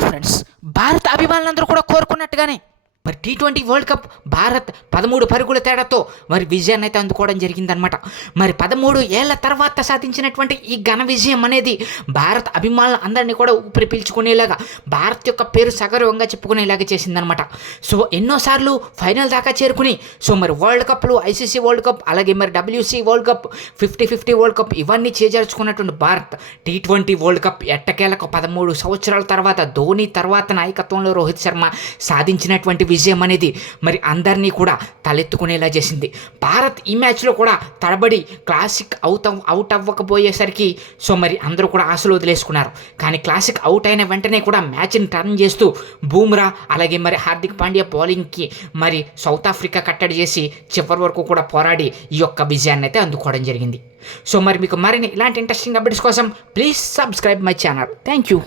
Hi friends, భారత అభిమానులందరూ కూడా కోరుకున్నట్టుగానే మరి T20 వరల్డ్ కప్ భారత్ 13 పరుగుల తేడాతో మరి విజయాన్ని అయితే అందుకోవడం జరిగిందనమాట. మరి 13 ఏళ్ల తర్వాత సాధించినటువంటి ఈ ఘన విజయం అనేది భారత అభిమానులు అందరినీ కూడా ఊపిరి పీల్చుకునేలాగా, భారత్ యొక్క పేరు సగర్వంగా చెప్పుకునేలాగా చేసిందనమాట. సో ఎన్నోసార్లు ఫైనల్ దాకా చేరుకుని మరి వరల్డ్ కప్లు, ఐసీసీ వరల్డ్ కప్, అలాగే మరి WC world cup, 50-50 world cup ఇవన్నీ చేజార్చుకున్నటువంటి భారత్ T20 వరల్డ్ కప్ ఎట్టకేలకు 13 సంవత్సరాల తర్వాత ధోని తర్వాత నాయకత్వంలో రోహిత్ శర్మ సాధించినటువంటి విజయం అనేది మరి అందరినీ కూడా తలెత్తుకునేలా చేసింది. భారత్ ఈ మ్యాచ్లో కూడా తడబడి క్లాసిక్ అవుట్ అవ్వకపోయేసరికి మరి అందరూ కూడా ఆశలు వదిలేసుకున్నారు. కానీ క్లాసిక్ అవుట్ అయిన వెంటనే కూడా మ్యాచ్ని టర్న్ చేస్తూ బూమ్రా, అలాగే మరి హార్దిక్ పాండ్యా బౌలింగ్కి మరి సౌత్ ఆఫ్రికా కట్టడి చేసి చివరి వరకు కూడా పోరాడి ఈ యొక్క విజయాన్ని అయితే అందుకోవడం జరిగింది. మరి మీకు మరిన్ని ఇలాంటి ఇంట్రెస్టింగ్ అప్డేట్స్ కోసం please subscribe my channel. Thank you.